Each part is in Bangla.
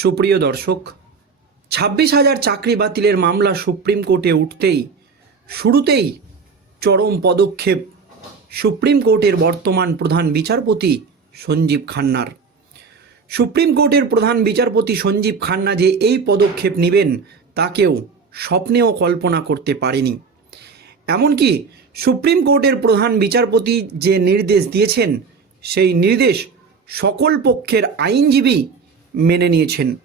সুপ্রিয় দর্শক, ছাব্বিশ হাজার চাকরি বাতিলের মামলা সুপ্রিম কোর্টে উঠতেই, শুরুতেই চরম পদক্ষেপ সুপ্রিম কোর্টের বর্তমান প্রধান বিচারপতি সঞ্জীব খান্নার। সুপ্রিম কোর্টের প্রধান বিচারপতি সঞ্জীব খান্না যে এই পদক্ষেপ নেবেন তা কেউ স্বপ্নেও কল্পনা করতে পারেনি। এমনকি সুপ্রিম কোর্টের প্রধান বিচারপতি যে নির্দেশ দিয়েছেন, সেই নির্দেশ সকল পক্ষের আইনজীবী মেনে নিয়েছেন।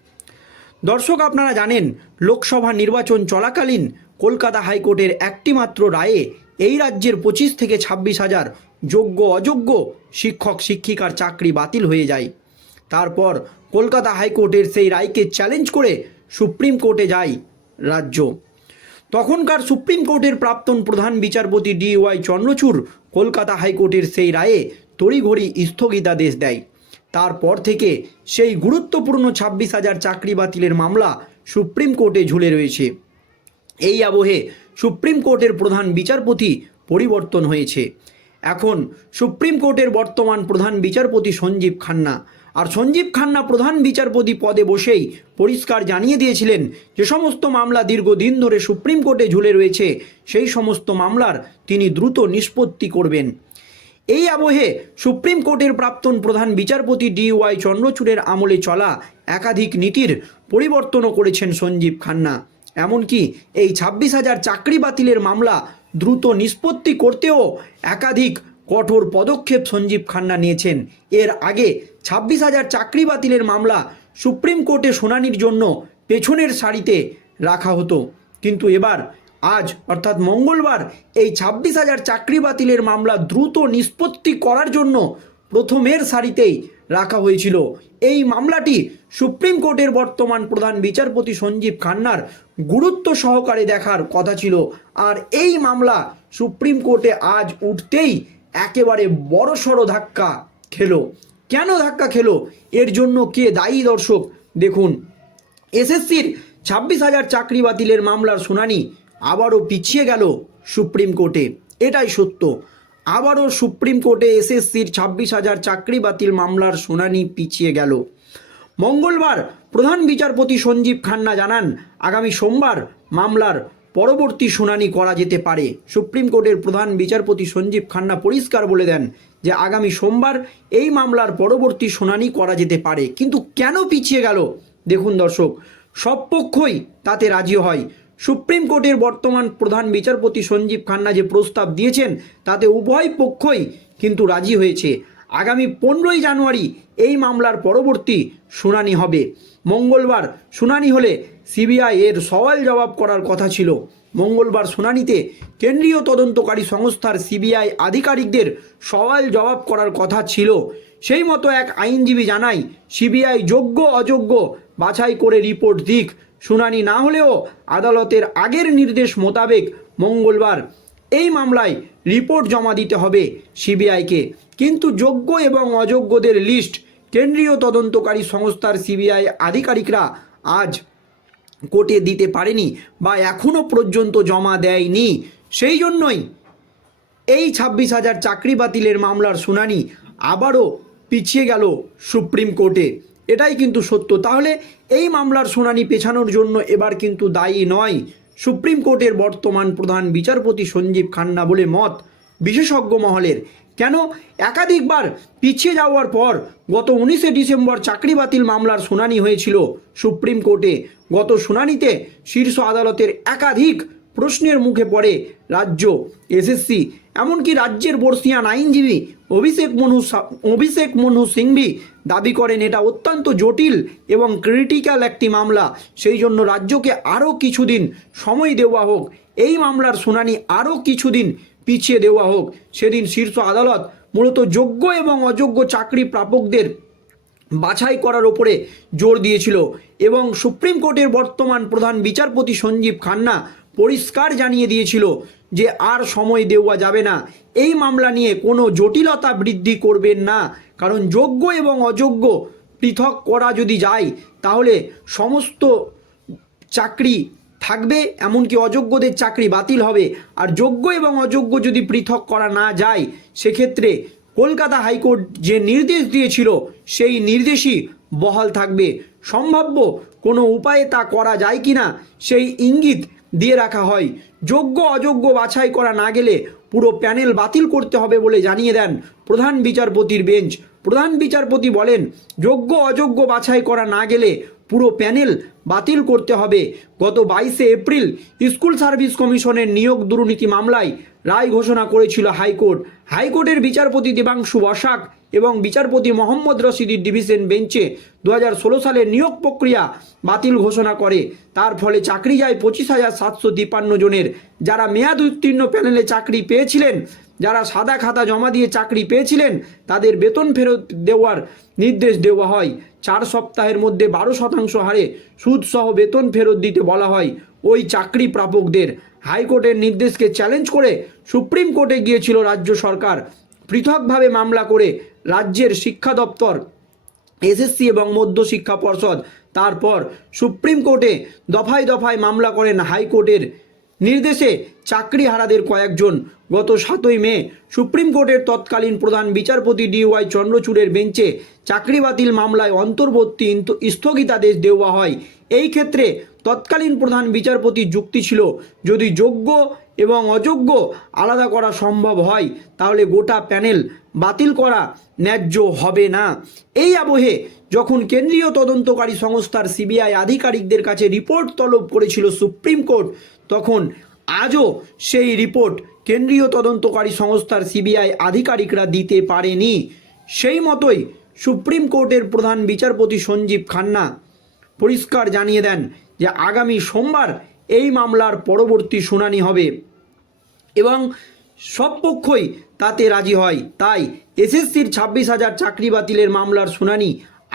দর্শক, আপনারা জানেন, লোকসভা নির্বাচন চলাকালীন কলকাতা হাইকোর্টের একটি মাত্র রায়ে এই রাজ্যের পঁচিশ থেকে ছাব্বিশ হাজার যোগ্য অযোগ্য শিক্ষক, শিক্ষিকার চাকরি বাতিল হয়ে যায়। তারপর কলকাতা হাইকোর্টের সেই রায়কে চ্যালেঞ্জ করে সুপ্রিম কোর্টে যায় রাজ্য। তখনকার সুপ্রিম কোর্টের প্রাক্তন প্রধান বিচারপতি ডি ওয়াই চন্দ্রচূড় কলকাতা হাইকোর্টের সেই রায়ে তড়িঘড়ি স্থগিতাদেশ দেয়। তারপর থেকে সেই গুরুত্বপূর্ণ ছাব্বিশ হাজার চাকরি বাতিলের মামলা সুপ্রিম কোর্টে ঝুলে রয়েছে। এই আবহে সুপ্রিম কোর্টের প্রধান বিচারপতি পরিবর্তন হয়েছে। এখন সুপ্রিম কোর্টের বর্তমান প্রধান বিচারপতি সঞ্জীব খান্না। আর সঞ্জীব খান্না প্রধান বিচারপতি পদে বসেই পরিষ্কার জানিয়ে দিয়েছিলেন যে সমস্ত মামলা দীর্ঘদিন ধরে সুপ্রিম কোর্টে ঝুলে রয়েছে, সেই সমস্ত মামলার তিনি দ্রুত নিষ্পত্তি করবেন। এই আবহে সুপ্রিম কোর্টের প্রাক্তন প্রধান বিচারপতি ডি ওয়াই চন্দ্রচূড়ের আমলে চলা একাধিক নীতির পরিবর্তনও করেছেন সঞ্জীব খান্না। এমনকি এই ছাব্বিশ হাজার চাকরি বাতিলের মামলা দ্রুত নিষ্পত্তি করতেও একাধিক কঠোর পদক্ষেপ সঞ্জীব খান্না নিয়েছেন। এর আগে ছাব্বিশ হাজার চাকরি বাতিলের মামলা সুপ্রিম কোর্টে শুনানির জন্য পেছনের সারিতে রাখা হতো। কিন্তু এবার আজ, অর্থাৎ মঙ্গলবার, এই ছাব্বিশ হাজার চাকরি বাতিলের মামলা দ্রুত নিষ্পত্তি করার জন্য প্রথমের সারিতেই রাখা হয়েছিল। এই মামলাটি সুপ্রিম কোর্টের বর্তমান প্রধান বিচারপতি সঞ্জীব খান্নার গুরুত্ব সহকারে দেখার কথা ছিল। আর এই মামলা সুপ্রিম কোর্টে আজ উঠতেই একেবারে বড়সড় ধাক্কা খেলো। কেন ধাক্কা খেলো? এর জন্য কে দায়ী দর্শক? দেখুন, এসএসসির ছাব্বিশ হাজার চাকরি বাতিলের মামলার শুনানি আবারও পিছিয়ে গেল সুপ্রিম কোর্টে। এটাই সত্য। আবারও সুপ্রিম কোর্টে এসএসসির ছাব্বিশ হাজার চাকরি বাতিল মামলার শুনানি পিছিয়ে গেল। মঙ্গলবার প্রধান বিচারপতি সঞ্জীব খান্না জানান, আগামী সোমবার মামলার পরবর্তী শুনানি করা যেতে পারে। সুপ্রিম কোর্টের প্রধান বিচারপতি সঞ্জীব খান্না পরিষ্কার বলে দেন যে, আগামী সোমবার এই মামলার পরবর্তী শুনানি করা যেতে পারে। কিন্তু কেন পিছিয়ে গেল? দেখুন দর্শক, সব পক্ষই তাতে রাজি হয়। সুপ্রিম কোর্টের বর্তমান প্রধান বিচারপতি সঞ্জীব খান্না যে প্রস্তাব দিয়েছেন, তাতে উভয় পক্ষই কিন্তু রাজি হয়েছে। আগামী পনেরোই জানুয়ারি এই মামলার পরবর্তী শুনানি হবে। মঙ্গলবার শুনানি হলে সিবিআই এর সওয়াল জবাব করার কথা ছিল। মঙ্গলবার শুনানিতে কেন্দ্রীয় তদন্তকারী সংস্থার সিবিআই আধিকারিকদের সওয়াল জবাব করার কথা ছিল। সেই মতো এক আইনজীবী জানায়, সিবিআই যোগ্য অযোগ্য বাছাই করে রিপোর্ট দিক শুনানি না হলেও আদালতের আগের নির্দেশ মোতাবেক মঙ্গলবার এই মামলায় রিপোর্ট জমা দিতে হবে সিবিআইকে। কিন্তু যোগ্য এবং অযোগ্যদের লিস্ট কেন্দ্রীয় তদন্তকারী সংস্থার সিবিআই আধিকারিকরা আজ কোর্টে দিতে পারেনি বা এখনও পর্যন্ত জমা দেয়নি। সেই জন্যই এই ছাব্বিশ হাজার চাকরি বাতিলের মামলার শুনানি আবারও পিছিয়ে গেল সুপ্রিম কোর্টে। এটাই কিন্তু সত্য। তাহলে এই মামলার শুনানি পেছানোর জন্য এবার কিন্তু দায়ী নয় সুপ্রিম কোর্টের বর্তমান প্রধান বিচারপতি সঞ্জীব খান্না বলে মত বিশেষজ্ঞ মহলের। কেন? একাধিকবার পিছিয়ে যাওয়ার পর গত উনিশে ডিসেম্বর চাকরি বাতিল মামলার শুনানি হয়েছিল সুপ্রিম কোর্টে। গত শুনানিতে শীর্ষ আদালতের একাধিক প্রশ্নের মুখে পড়ে রাজ্য এসএসসি এমনকি রাজ্যের বর্ষিয়ান আইনজীবী অভিষেক মনু অভিষেক মনু সিংভি দাবি করেন এটা অত্যন্ত জটিল এবং ক্রিটিক্যাল একটি মামলা। সেই জন্য রাজ্যকে আরও কিছুদিন সময় দেওয়া হোক, এই মামলার শুনানি আরও কিছুদিন পিছিয়ে দেওয়া হোক। সেদিন শীর্ষ আদালত মূলত যোগ্য এবং অযোগ্য চাকরি প্রাপকদের বাছাই করার ওপরে জোর দিয়েছিল এবং সুপ্রিম কোর্টের বর্তমান প্রধান বিচারপতি সঞ্জীব খান্না পরিষ্কার জানিয়ে দিয়েছিল যে আর সময় দেওয়া যাবে না। এই মামলা নিয়ে কোনো জটিলতা বৃদ্ধি করবেন না। কারণ যোগ্য এবং অযোগ্য পৃথক করা যদি যায়, তাহলে সমস্ত চাকরি থাকবে, এমনকি অযোগ্যদের চাকরি বাতিল হবে। আর যোগ্য এবং অযোগ্য যদি পৃথক করা না যায়, সেক্ষেত্রে কলকাতা হাইকোর্ট যে নির্দেশ দিয়েছিল, সেই নির্দেশই বহাল থাকবে। সম্ভাব্য কোনো উপায়ে তা করা যায় কি না সেই ইঙ্গিত দিয়ে রাখা হয়। যোগ্য, অযোগ্য বাছাই করা না গেলে পুরো প্যানেল বাতিল করতে হবে বলে জানিয়ে দেন প্রধান বিচারপতির বেঞ্চ। প্রধান বিচারপতি বলেন, যোগ্য, অযোগ্য বাছাই করা না গেলে পুরো প্যানেল বাতিল করতে হবে। গত বাইশে এপ্রিল স্কুল সার্ভিস কমিশনের নিয়োগ দুর্নীতি মামলায় রায় ঘোষণা করেছিল হাইকোর্ট। হাইকোর্টের বিচারপতি দেবাংশু বসাক এবং বিচারপতি মোহাম্মদ রশিদির ডিভিশন বেঞ্চে দু সালের নিয়োগ প্রক্রিয়া বাতিল ঘোষণা করে। তার ফলে চাকরি যায় পঁচিশ হাজার সাতশো তিপ্পান্ন জনের। যারা মেয়াদ উত্তীর্ণ প্যানেলে চাকরি পেয়েছিলেন, যারা সাদা খাতা জমা দিয়ে চাকরি পেয়েছিলেন, তাদের বেতন ফেরত দেওয়ার নির্দেশ দেওয়া হয়। চার সপ্তাহের মধ্যে বারো শতাংশ হারে সুদসহ বেতন ফেরত দিতে বলা হয় ওই চাকরি প্রাপকদের। হাইকোর্টের নির্দেশকে চ্যালেঞ্জ করে সুপ্রিম কোর্টে গিয়েছিল রাজ্য সরকার। পৃথকভাবে মামলা করে রাজ্যের শিক্ষা দপ্তর, এসএসসি এবং মধ্য শিক্ষা পর্ষদ তারপর সুপ্রিম কোর্টে দফায় দফায় মামলা করেন হাইকোর্টের নির্দেশে চাকরিহারাদের কয়েকজন। গত সাতই মে সুপ্রিম কোর্টের তৎকালীন প্রধান বিচারপতি ডিওয়াই চন্দ্রচূড়ের বেঞ্চে চাকরি বাতিল মামলায় অন্তর্বর্তী স্থগিতাদেশ দেওয়া হয়। এই ক্ষেত্রে তৎকালীন প্রধান বিচারপতি যুক্তি ছিল, যদি যোগ্য এবং অযোগ্য আলাদা করা সম্ভব হয়, তাহলে গোটা প্যানেল বাতিল করা ন্যায্য হবে না। এই আবহে যখন কেন্দ্রীয় তদন্তকারী সংস্থার সিবিআই আধিকারিকদের কাছে রিপোর্ট তলব করেছিল সুপ্রিম কোর্ট, তখন আজও সেই রিপোর্ট কেন্দ্রীয় তদন্তকারী সংস্থার সিবিআই আধিকারিকরা দিতে পারেনি। সেই মতোই সুপ্রিম কোর্টের প্রধান বিচারপতি সঞ্জীব খান্না পরিষ্কার জানিয়ে দেন যে আগামী সোমবার এই মামলার পরবর্তী শুনানি হবে। এবং সব পক্ষই তাতে রাজি হয়। তাই এসএসসির ছাব্বিশ হাজার চাকরি বাতিলের মামলার শুনানি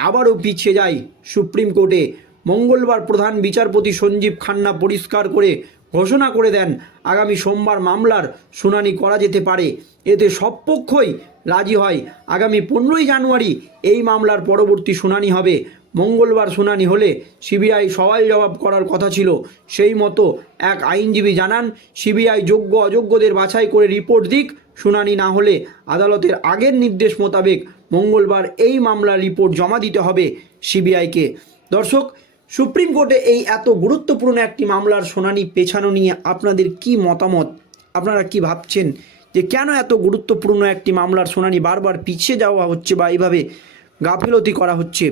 আবারও পিছিয়ে যায় সুপ্রিম কোর্টে। মঙ্গলবার প্রধান বিচারপতি সঞ্জীব খান্না পরিষ্কার করে ঘোষণা করে দেন, আগামী সোমবার মামলার শুনানি করা যেতে পারে। এতে সব পক্ষই রাজি হয়। আগামী পনেরোই জানুয়ারি এই মামলার পরবর্তী শুনানি হবে। মঙ্গলবার শুনানি হলে সিবিআই সওয়াল জবাব করার কথা ছিল। সেই মতো এক আইনজীবী জানান, সিবিআই যোগ্য অযোগ্যদের বাছাই করে রিপোর্ট দিক, শুনানি না হলে আদালতের আগের নির্দেশ মোতাবেক মঙ্গলবার এই মামলার রিপোর্ট জমা দিতে হবে সিবিআইকে। দর্শক, সুপ্রিম কোর্টে এই এত গুরুত্বপূর্ণ একটি মামলার শুনানি পেছানো নিয়ে আপনাদের কি মতামত? আপনারা কি ভাবছেন যে কেন এত গুরুত্বপূর্ণ একটি মামলার শুনানি বারবার পিছিয়ে যাওয়া হচ্ছে বা এইভাবে গাফিলতি করা হচ্ছে?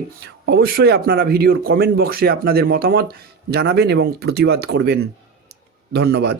অবশ্যই আপনারা ভিডিওর কমেন্ট বক্সে আপনাদের মতামত জানাবেন এবং প্রতিবাদ করবেন। ধন্যবাদ।